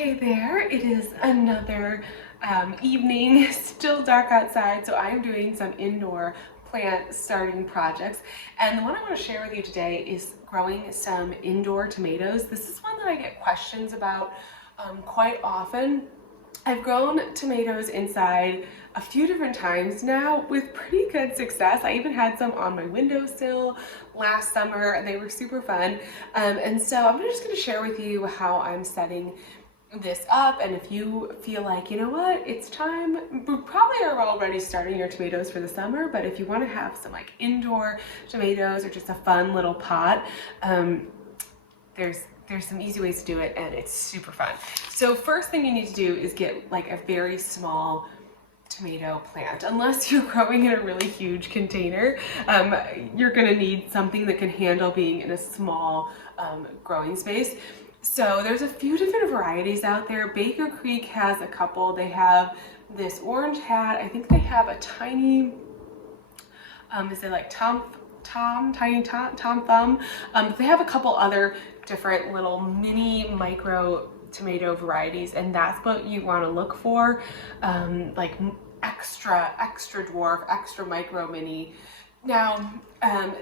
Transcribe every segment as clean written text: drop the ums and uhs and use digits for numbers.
Hey there, it is another evening, still dark outside, so I'm doing some indoor plant starting projects. And the one I want to share with you today is growing some indoor tomatoes. This is one that I get questions about quite often. I've grown tomatoes inside a few different times now with pretty good success. I even had some on my windowsill last summer and they were super fun. And so I'm just going to share with you how I'm setting this up, and if you feel like, you know what, it's time, we probably are already starting your tomatoes for the summer, but if you want to have some like indoor tomatoes or just a fun little pot, there's some easy ways to do it and it's super fun. So first thing you need to do is get like a very small tomato plant. Unless you're growing in a really huge container, you're gonna need something that can handle being in a small growing space. So there's a few different varieties out there. Baker Creek has a couple. They have this orange hat. I think they have a tiny, is it like Tom Thumb? They have a couple other different little mini micro tomato varieties, and that's what you want to look for, like extra dwarf, extra micro mini. Now,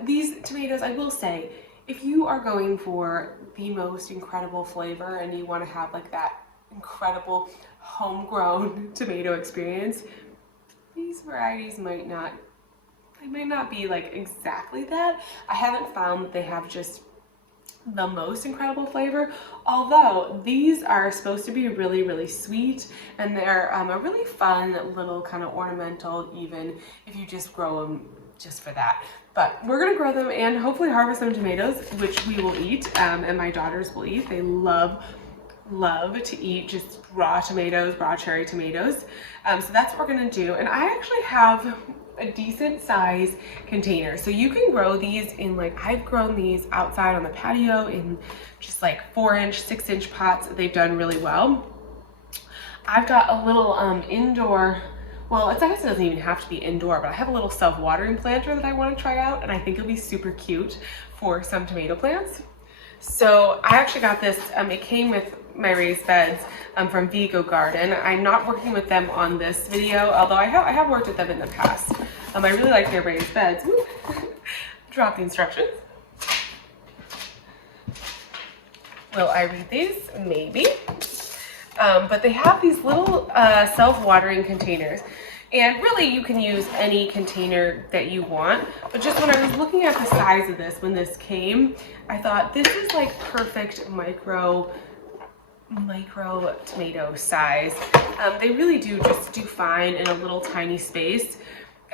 these tomatoes, I will say, if you are going for the most incredible flavor and you want to have like that incredible homegrown tomato experience, these varieties might not be like exactly that. I haven't found that they have just the most incredible flavor, although these are supposed to be really, really sweet, and they're a really fun little kind of ornamental, even if you just grow them just for that. But we're gonna grow them and hopefully harvest some tomatoes, which we will eat, and my daughters will eat. They love to eat just raw tomatoes, raw cherry tomatoes. So that's what we're gonna do. And I actually have a decent size container. So you can grow these in, like, I've grown these outside on the patio in just like 4-inch, 6-inch pots. They've done really well. I've got a little indoor, well, I guess it doesn't even have to be indoor, but I have a little self-watering planter that I want to try out, and I think it'll be super cute for some tomato plants. So I actually got this, it came with my raised beds from Vego Garden. I'm not working with them on this video, although I have worked with them in the past. I really like their raised beds. Drop the instructions. Will I read these? Maybe. But they have these little self-watering containers. And really you can use any container that you want, but just when I was looking at the size of this when this came, I thought this is like perfect micro tomato size. They really do just do fine in a little tiny space.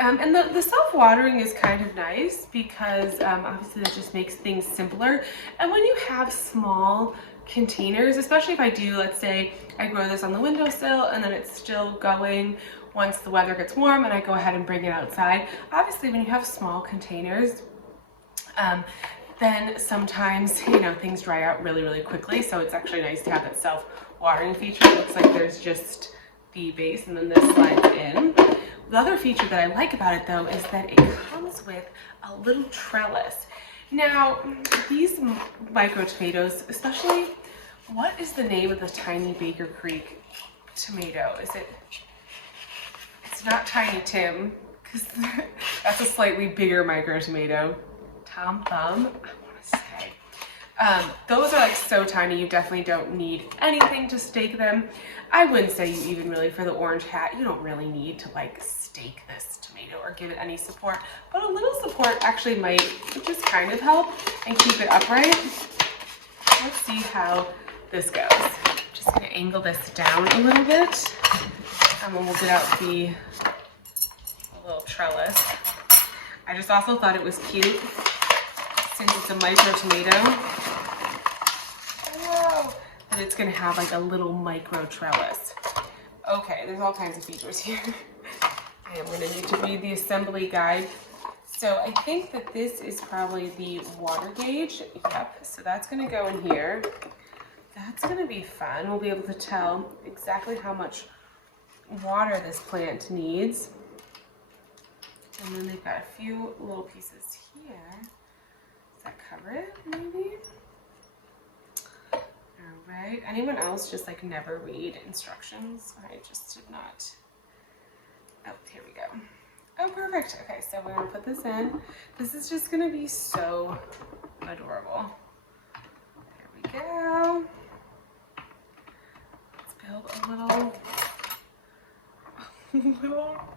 And the self-watering is kind of nice because obviously that just makes things simpler. And when you have small containers, especially if I do, let's say I grow this on the windowsill and then it's still going once the weather gets warm and I go ahead and bring it outside. Obviously when you have small containers, then sometimes, you know, things dry out really, really quickly. So it's actually nice to have that self-watering feature. It looks like there's just the base and then this slides in. The other feature that I like about it though is that it comes with a little trellis. Now, these micro tomatoes, especially, what is the name of the tiny Baker Creek tomato? It's not Tiny Tim, because that's a slightly bigger micro tomato. Tom Thumb, I want to say. Those are like so tiny, you definitely don't need anything to stake them. I wouldn't say you even really, for the orange hat, you don't really need to like stake this tomato or give it any support, but a little support actually might just kind of help and keep it upright. Let's see how this goes. Just gonna angle this down a little bit, and then we'll get out the little trellis. I just also thought it was cute since it's a micro tomato. Whoa, that it's gonna have like a little micro trellis. Okay, there's all kinds of features here. I am gonna need to read the assembly guide. So I think that this is probably the water gauge. Yep, so that's gonna go in here. That's gonna be fun. We'll be able to tell exactly how much water this plant needs. And then they've got a few little pieces here. Does that cover it, maybe? All right? Anyone else just like never read instructions? I just did not. Oh, here we go. Oh, perfect. Okay, so we're gonna put this in. This is just gonna be so adorable. There we go. Let's build a little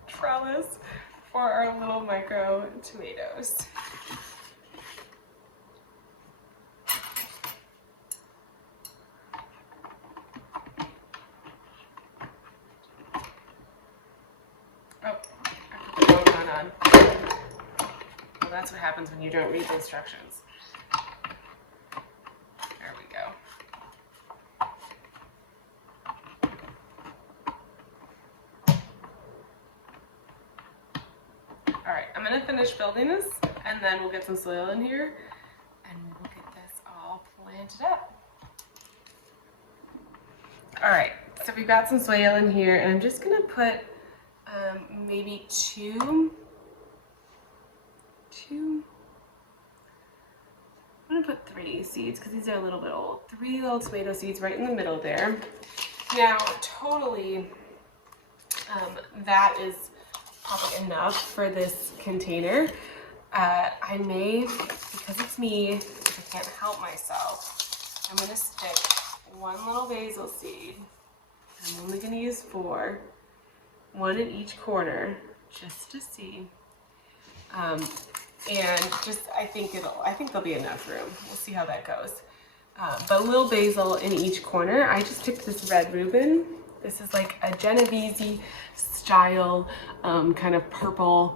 trellis for our little micro tomatoes. Well, that's what happens when you don't read the instructions. There we go. All right, I'm gonna finish building this and then we'll get some soil in here and we'll get this all planted up. All right, so we've got some soil in here and I'm just gonna put maybe two. I'm gonna put 3 seeds because these are a little bit old. 3 little tomato seeds right in the middle there. Now, totally, that is probably enough for this container. I may, because it's me, I can't help myself, I'm gonna stick 1 little basil seed. I'm only gonna use 4, 1 in each corner, just to see. And just, I think there'll be enough room. We'll see how that goes. But a little basil in each corner. I just picked this red Reuben. This is like a Genovese style, kind of purple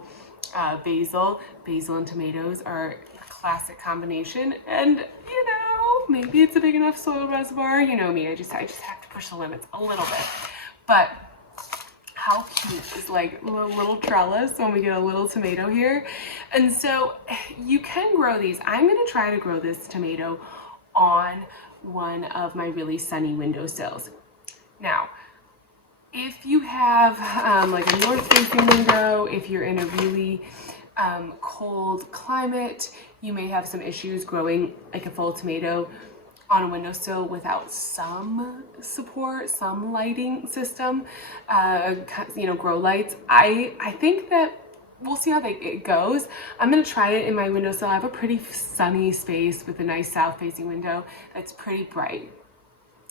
basil. Basil and tomatoes are a classic combination. And you know, maybe it's a big enough soil reservoir. You know me, I just have to push the limits a little bit. But how cute is like a little trellis when we get a little tomato here. And so you can grow these. I'm gonna try to grow this tomato on one of my really sunny windowsills. Now, if you have like a north-facing window, if you're in a really cold climate, you may have some issues growing like a full tomato on a windowsill without some support, some lighting system, you know, grow lights. I think that we'll see how it goes. I'm gonna try it in my windowsill. I have a pretty sunny space with a nice south-facing window that's pretty bright.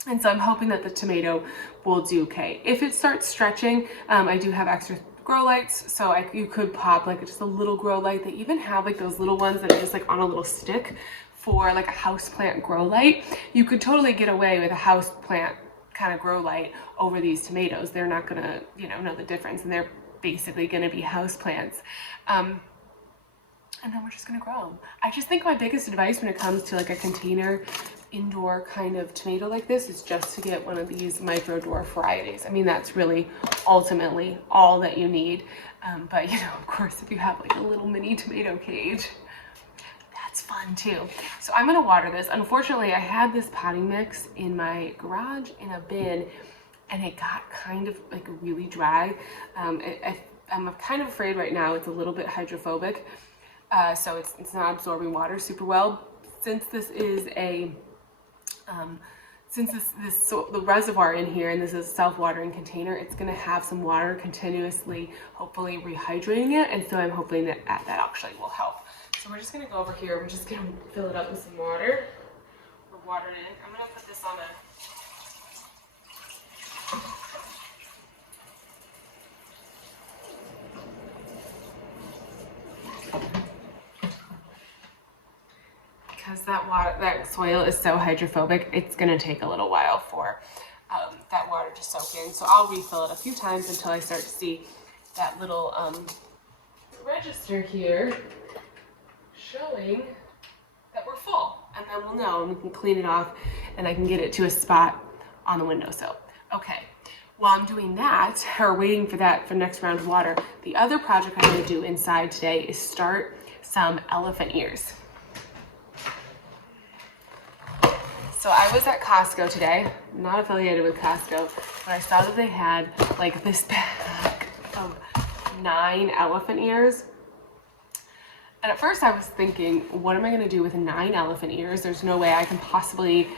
And so I'm hoping that the tomato will do okay. If it starts stretching, I do have extra grow lights, so you could pop like just a little grow light. They even have like those little ones that are just like on a little stick for like a houseplant grow light. You could totally get away with a houseplant kind of grow light over these tomatoes. They're not gonna, you know the difference, and they're basically gonna be houseplants. And then we're just gonna grow them. I just think my biggest advice when it comes to like a container indoor kind of tomato like this is just to get one of these micro dwarf varieties. I mean, that's really ultimately all that you need. But you know, of course, if you have like a little mini tomato cage, that's fun too. So I'm gonna water this. Unfortunately, I had this potting mix in my garage in a bin and it got kind of like really dry. I'm kind of afraid right now it's a little bit hydrophobic. So it's not absorbing water super well. Since this is a, the reservoir in here, and this is a self-watering container, it's gonna have some water continuously, hopefully rehydrating it. And so I'm hoping that actually will help. So we're just gonna go over here. We're just gonna fill it up with some water. We're watering it. I'm gonna put this on because that soil is so hydrophobic, it's gonna take a little while for that water to soak in. So I'll refill it a few times until I start to see that little register here showing that we're full, and then we'll know and we can clean it off and I can get it to a spot on the windowsill. Okay, while I'm doing that, or waiting for that for the next round of water, the other project I'm going to do inside today is start some elephant ears. So I was at Costco today, I'm not affiliated with Costco, but I saw that they had like this bag of 9 elephant ears. And at first I was thinking, what am I gonna do with 9 elephant ears? There's no way I can possibly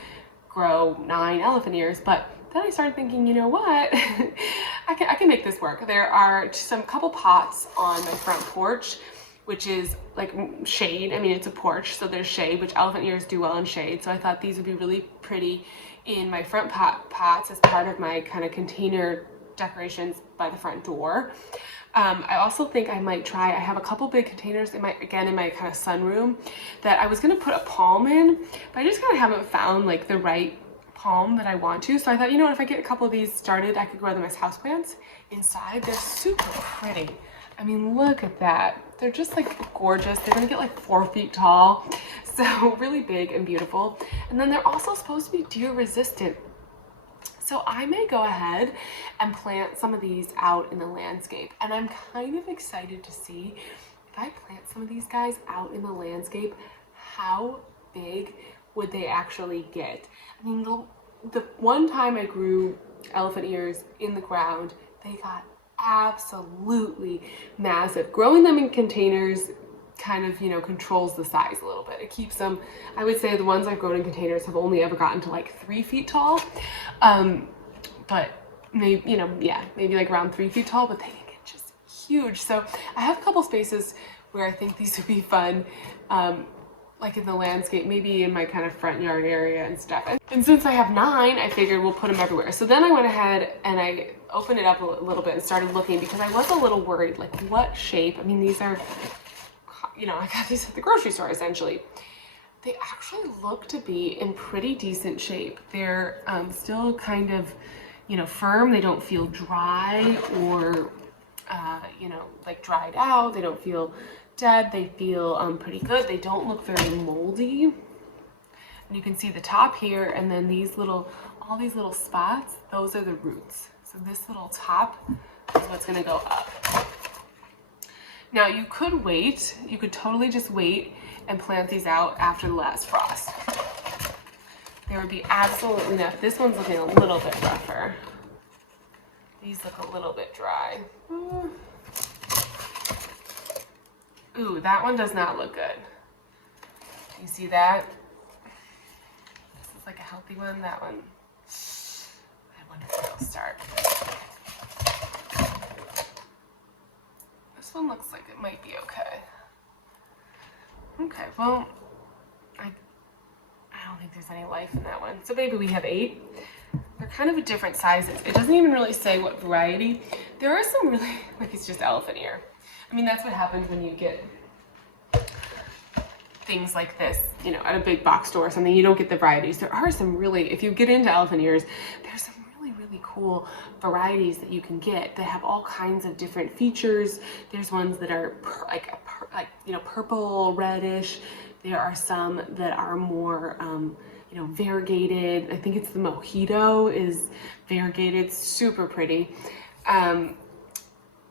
grow 9 elephant ears, but then I started thinking, you know what, I can make this work. There are some couple pots on my front porch, which is like shade. I mean, it's a porch, so there's shade, which elephant ears do well in shade. So I thought these would be really pretty in my front pots as part of my kind of container decorations by the front door. I also think I might try, I have a couple big containers in my kind of sunroom that I was gonna put a palm in, but I just kind of haven't found like the right palm that I want to. So I thought, you know what, if I get a couple of these started, I could grow them as houseplants inside. They're super pretty. I mean, look at that. They're just like gorgeous. They're gonna get like 4 feet tall. So really big and beautiful. And then they're also supposed to be deer resistant. So I may go ahead and plant some of these out in the landscape. And I'm kind of excited to see if I plant some of these guys out in the landscape, how big would they actually get? I mean, the one time I grew elephant ears in the ground, they got absolutely massive. Growing them in containers kind of, you know, controls the size a little bit. It keeps them, I would say the ones I've grown in containers have only ever gotten to like 3 feet tall. But maybe, you know, yeah, maybe like around 3 feet tall, but they can get just huge. So I have a couple spaces where I think these would be fun, like in the landscape, maybe in my kind of front yard area and stuff. And since I have 9, I figured we'll put them everywhere. So then I went ahead and I opened it up a little bit and started looking, because I was a little worried, like what shape? I mean, these are, you know, I got these at the grocery store essentially. They actually look to be in pretty decent shape. They're still kind of, you know, firm. They don't feel dry or, you know, like dried out. They don't feel dead. They feel pretty good. They don't look very moldy. And you can see the top here, and then these little, all these little spots, those are the roots. So this little top is what's gonna go up. Now you could wait, you could totally just wait and plant these out after the last frost. There would be absolutely enough. This one's looking a little bit rougher. These look a little bit dry. Ooh, that one does not look good. You see that? This is like a healthy one. That one, I wonder if it'll start. This one looks like it might be okay. Okay, well, I don't think there's any life in that one. So maybe we have 8. They're kind of different sizes. It doesn't even really say what variety. There are some really, like it's just elephant ear. I mean, that's what happens when you get things like this, you know, at a big box store or something. You don't get the varieties. There are some really, if you get into elephant ears, there's some really cool varieties that you can get that have all kinds of different features. There's ones that are like you know, purple, reddish. There are some that are more you know, variegated. I think it's the mojito is variegated, super pretty.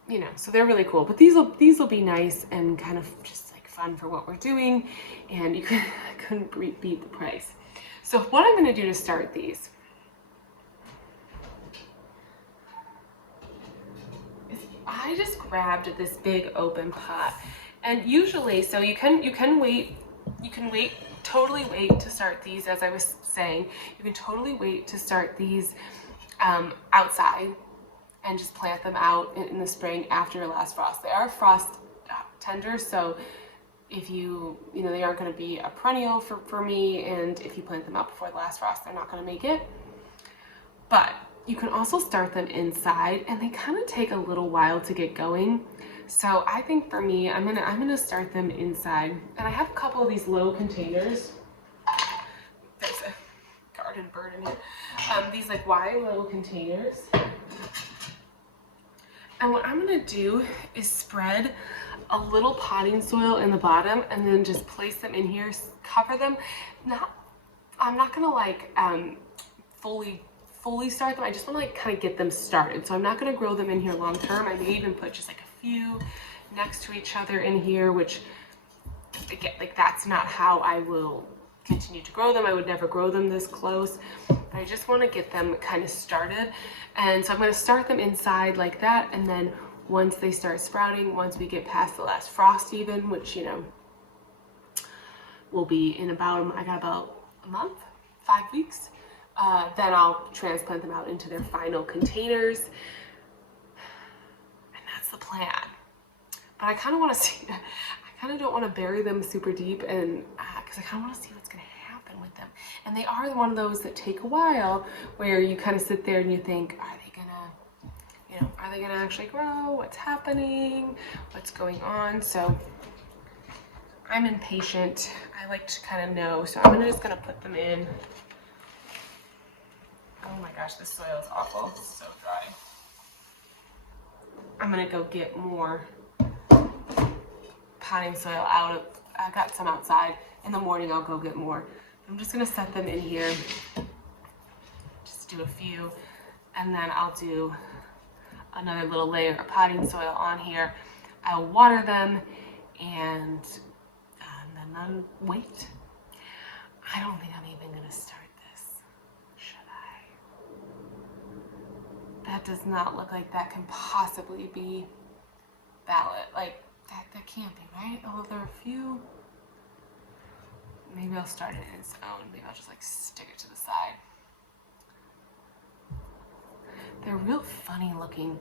You know, so they're really cool. But these will be nice and kind of just like fun for what we're doing, and you couldn't beat the price. So what I'm going to do to start these is I just grabbed this big open pot, and usually, so you can wait, totally wait to start these. As I was saying, you can totally wait to start these outside and just plant them out in the spring after your last frost. They are frost tender, so if you know, they aren't going to be a perennial for me, and if you plant them out before the last frost, they're not going to make it. But you can also start them inside, and they kind of take a little while to get going. So I think for me, I'm gonna start them inside, and I have a couple of these low containers. There's a garden bird in here. These like wide little containers. And what I'm gonna do is spread a little potting soil in the bottom, and then just place them in here, cover them. I'm not gonna like fully start them. I just want to like kind of get them started. So I'm not going to grow them in here long term. I may even put just like a few next to each other in here, which again, like that's not how I will continue to grow them. I would never grow them this close, but I just want to get them kind of started. And so I'm going to start them inside like that, and then once they start sprouting, once we get past the last frost even, which, you know, will be in about, I got about a month, 5 weeks, then I'll transplant them out into their final containers. And that's the plan. But I kind of want to see, I kind of don't want to bury them super deep, and because I kind of want to see what's going to happen with them. And they are one of those that take a while, where you kind of sit there and you think, are they gonna actually grow? What's happening? What's going on? So I'm impatient. I like to kind of know. So I'm just gonna put them in. Oh my gosh, this soil is awful. It's so dry. I'm gonna go get more potting soil out of, I got some outside. In the morning I'll go get more. I'm just gonna set them in here. Just do a few, and then I'll do another little layer of potting soil on here. I'll water them and then I'll wait. I don't think I'm even gonna start this. Should I? That does not look like that can possibly be valid. Like that can't be, right? Although there are a few. Maybe I'll start it in its own. Maybe I'll just like stick it to the side. They're real funny looking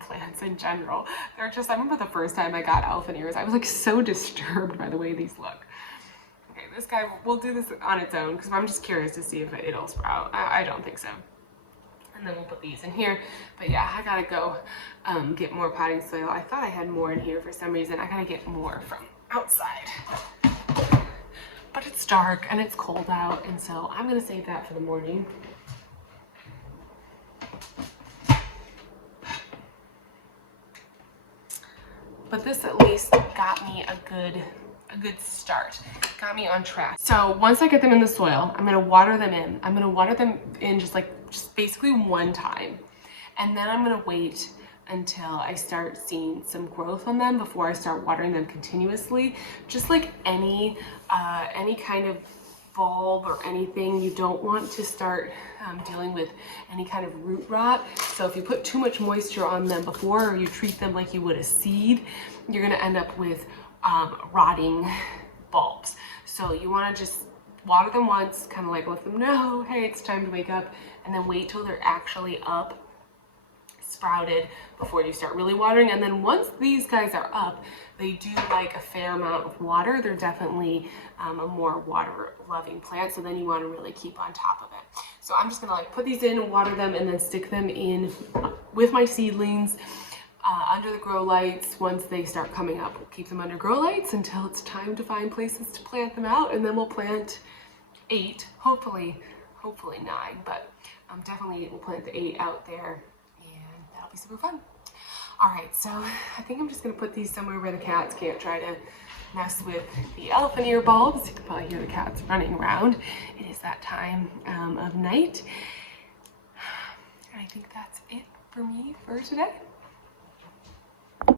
plants in general. They're just, I remember the first time I got elephant ears, I was like so disturbed by the way these look. Okay, this guy, we'll do this on its own because I'm just curious to see if it'll sprout. I don't think so. And then we'll put these in here. But yeah, I gotta go get more potting soil. I thought I had more in here for some reason. I gotta get more from outside. But it's dark and it's cold out, and so I'm gonna save that for the morning. But this at least got me a good start. Got me on track. So once I get them in the soil, I'm gonna water them in. I'm gonna water them in just basically one time. And then I'm gonna wait until I start seeing some growth on them before I start watering them continuously. Just like any kind of bulb or anything, you don't want to start dealing with any kind of root rot. So if you put too much moisture on them before, or you treat them like you would a seed, you're gonna end up with rotting bulbs. So you wanna just water them once, kind of like let them know, hey, it's time to wake up, and then wait till they're actually up, sprouted, before you start really watering. And then once these guys are up, they do like a fair amount of water. They're definitely a more water loving plant, so then you want to really keep on top of it. So I'm just gonna like put these in and water them, and then stick them in with my seedlings under the grow lights. Once they start coming up, we'll keep them under grow lights until it's time to find places to plant them out, and then we'll plant 8, hopefully 9, but definitely we'll plant the 8 out there, and that'll be super fun. All right, so I think I'm just gonna put these somewhere where the cats can't try to mess with the elephant ear bulbs. You can probably hear the cats running around. It is that time of night. And I think that's it for me for today.